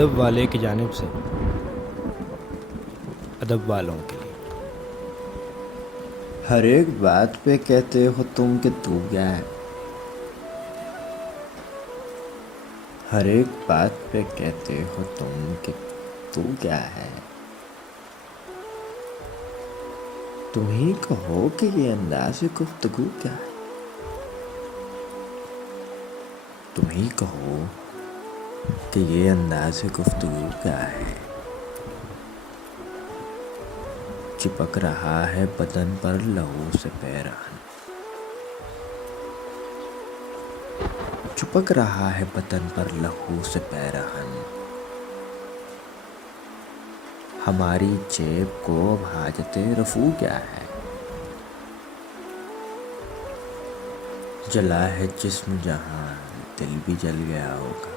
ادب والے کی جانب سے ادب والوں کے لیے۔ ہر ایک بات پہ کہتے ہو تم کہ تو کیا ہے، ہر ایک بات پہ کہتے ہو تم کہ تو کیا ہے، تم ہی کہو کہ یہ انداز گفتگو کیا ہے، تم ہی کہو کہ یہ انداز گفتگو کیا ہے۔ چپک رہا ہے بدن پر لہو سے پیرہن، چپک رہا ہے بدن پر لہو سے پیرہن، ہماری جیب کو اب حاجت رفو کیا ہے۔ جلا ہے جسم جہاں دل بھی جل گیا ہوگا،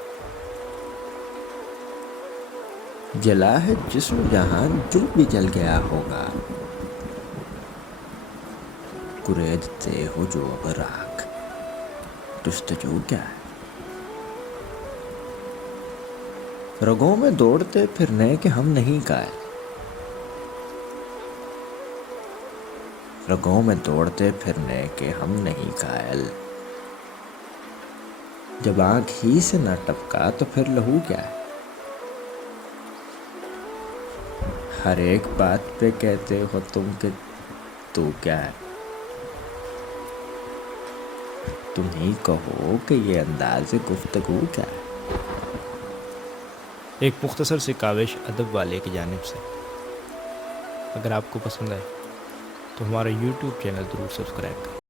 جلا ہے جسم جہاں دل بھی جل گیا ہوگا، کریدتے ہو جو اب راکھ جستجو کیا ہے۔ رگوں میں دوڑتے پھرنے کہ ہم نہیں قائل، رگوں میں دوڑتے پھرنے کہ ہم نہیں قائل، جب آنکھ ہی سے نہ ٹپکا تو پھر لہو کیا ہے۔ ہر ایک بات پہ کہتے ہو تم کہ تو کیا ہے، تم ہی کہو کہ یہ انداز گفتگو کیا ہے۔ ایک مختصر سی کاوش ادب والے کی جانب سے۔ اگر آپ کو پسند آئے تو ہمارا یوٹیوب چینل ضرور سبسکرائب کریں۔